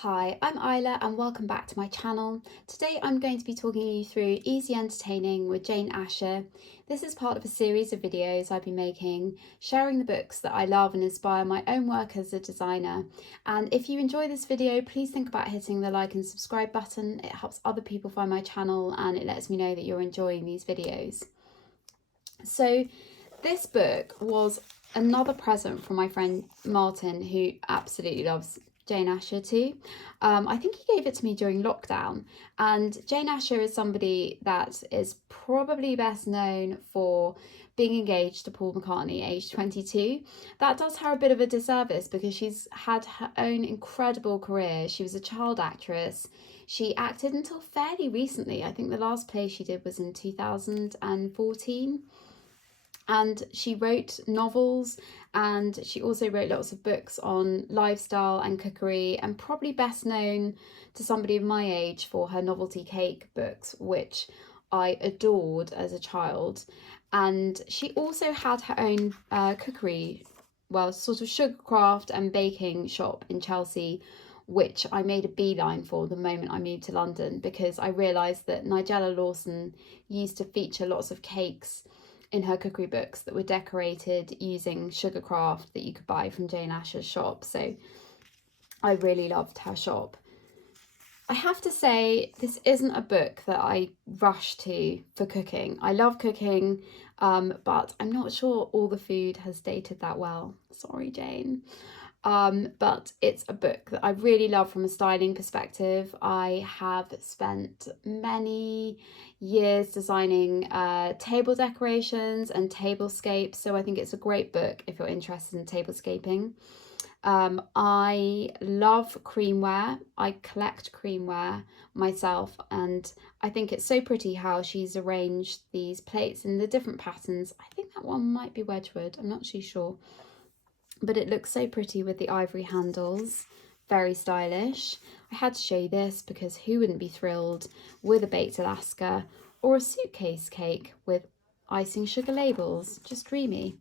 Hi, I'm Isla and welcome back to my channel. Today I'm going to be talking you through Easy Entertaining with Jane Asher. This is part of a series of videos I've been making, sharing the books that I love and inspire my own work as a designer. And if you enjoy this video, please think about hitting the like and subscribe button. It helps other people find my channel and it lets me know that you're enjoying these videos. So this book was another present from my friend Martin, who absolutely loves Jane Asher too. I think he gave it to me during lockdown, and Jane Asher is somebody that is probably best known for being engaged to Paul McCartney aged 22. That does her a bit of a disservice because she's had her own incredible career. She was a child actress. She acted until fairly recently. I think the last play she did was in 2014. And she wrote novels, and she also wrote lots of books on lifestyle and cookery, and probably best known to somebody of my age for her novelty cake books, which I adored as a child. And she also had her own cookery, well, sort of sugarcraft and baking shop in Chelsea, which I made a beeline for the moment I moved to London, because I realised that Nigella Lawson used to feature lots of cakes in her cookery books that were decorated using sugarcraft that you could buy from Jane Asher's shop. So I really loved her shop. I have to say, this isn't a book that I rush to for cooking. I love cooking, but I'm not sure all the food has dated that well. Sorry, Jane. But it's a book that I really love from a styling perspective. I have spent many years designing table decorations and tablescapes, so I think it's a great book if you're interested in tablescaping. I love creamware. I collect creamware myself, and I think it's so pretty how she's arranged these plates in the different patterns. I think that one might be Wedgwood, I'm not too sure. But it looks so pretty with the ivory handles, very stylish. I had to show you this because who wouldn't be thrilled with a baked Alaska or a suitcase cake with icing sugar labels, just dreamy.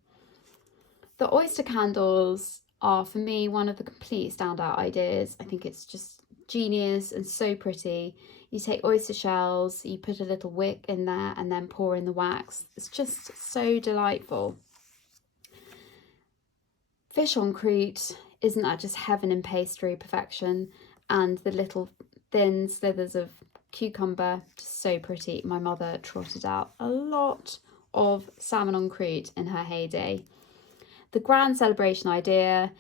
The oyster candles are for me one of the complete standout ideas. I think it's just genius and so pretty. You take oyster shells, you put a little wick in there and then pour in the wax. It's just so delightful. Fish on croûte, isn't that just heaven in pastry perfection? And the little thin slithers of cucumber, just so pretty. My mother trotted out a lot of salmon on croûte in her heyday. The grand celebration idea,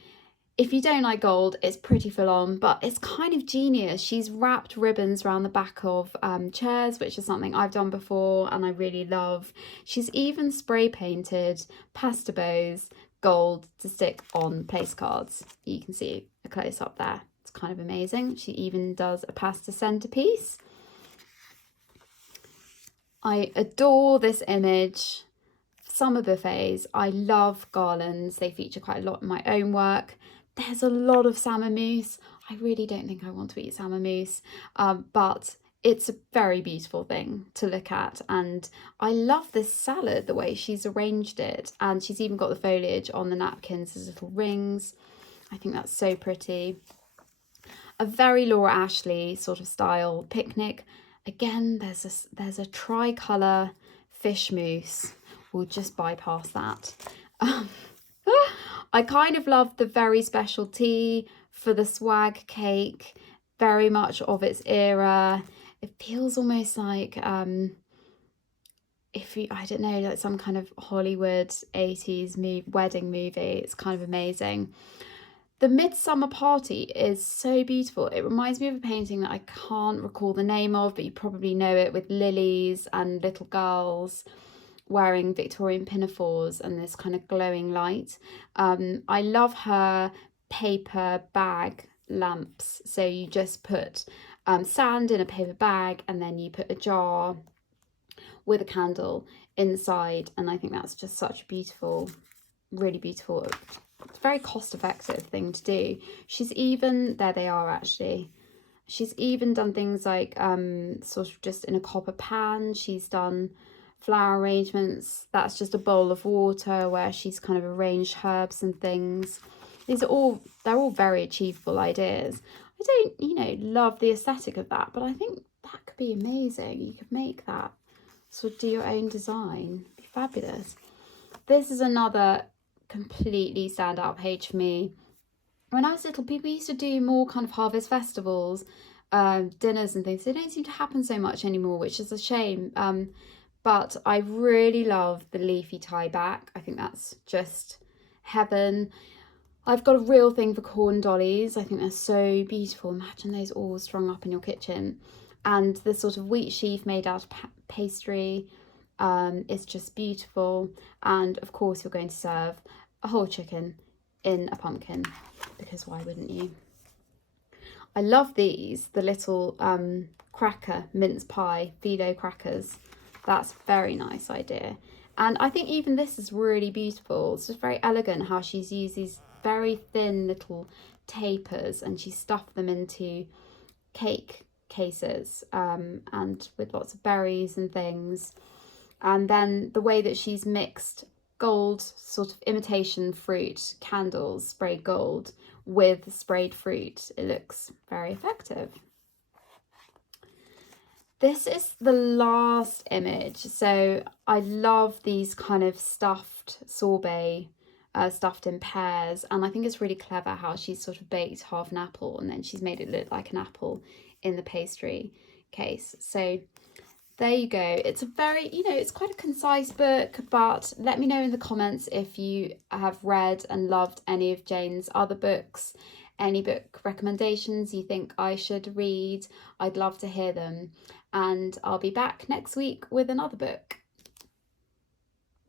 if you don't like gold, it's pretty full on, but it's kind of genius. She's wrapped ribbons around the back of chairs, which is something I've done before and I really love. She's even spray painted pasta bows gold to stick on place cards. You can see a close up there. It's kind of amazing. She even does a pasta centerpiece. I adore this image. Summer buffets. I love garlands. They feature quite a lot in my own work. There's a lot of salmon mousse. I really don't think I want to eat salmon mousse, but it's a very beautiful thing to look at, and I love this salad, the way she's arranged it, and she's even got the foliage on the napkins as little rings. I think that's so pretty. A very Laura Ashley sort of style picnic. Again, there's a tricolour fish mousse. We'll just bypass that. I kind of love the very special tea for the swag cake, very much of its era. It feels almost like I don't know, like some kind of Hollywood 80s wedding movie. It's kind of amazing. The Midsummer Party is so beautiful. It reminds me of a painting that I can't recall the name of, but you probably know it, with lilies and little girls wearing Victorian pinafores and this kind of glowing light. I love her paper bag lamps. So you just put sand in a paper bag and then you put a jar with a candle inside, and I think that's just such a beautiful, really beautiful, it's a very cost-effective thing to do. She's even, there they are actually, she's even done things like sort of just in a copper pan. She's done flower arrangements. That's just a bowl of water where she's kind of arranged herbs and things. They're all very achievable ideas. I don't, you know, love the aesthetic of that, but I think that could be amazing. You could make that, sort of do your own design. It'd be fabulous. This is another completely standout page for me. When I was little, people used to do more kind of harvest festivals, dinners and things. They don't seem to happen so much anymore, which is a shame. But I really love the leafy tie back. I think that's just heaven. I've got a real thing for corn dollies. I think they're so beautiful. Imagine those all strung up in your kitchen. And the sort of wheat sheaf made out of pastry is just beautiful. And of course, you're going to serve a whole chicken in a pumpkin, because why wouldn't you? I love these, the little cracker mince pie Vito crackers. That's a very nice idea. And I think even this is really beautiful. It's just very elegant how she's used these very thin little tapers and she stuffed them into cake cases and with lots of berries and things. And then the way that she's mixed gold, sort of imitation fruit candles, sprayed gold, with sprayed fruit, it looks very effective. This is the last image. So I love these kind of stuffed sorbet, stuffed in pears, and I think it's really clever how she's sort of baked half an apple and then she's made it look like an apple in the pastry case. So there you go. It's a very, you know, it's quite a concise book, but let me know in the comments if you have read and loved any of Jane's other books, any book recommendations you think I should read. I'd love to hear them. And I'll be back next week with another book.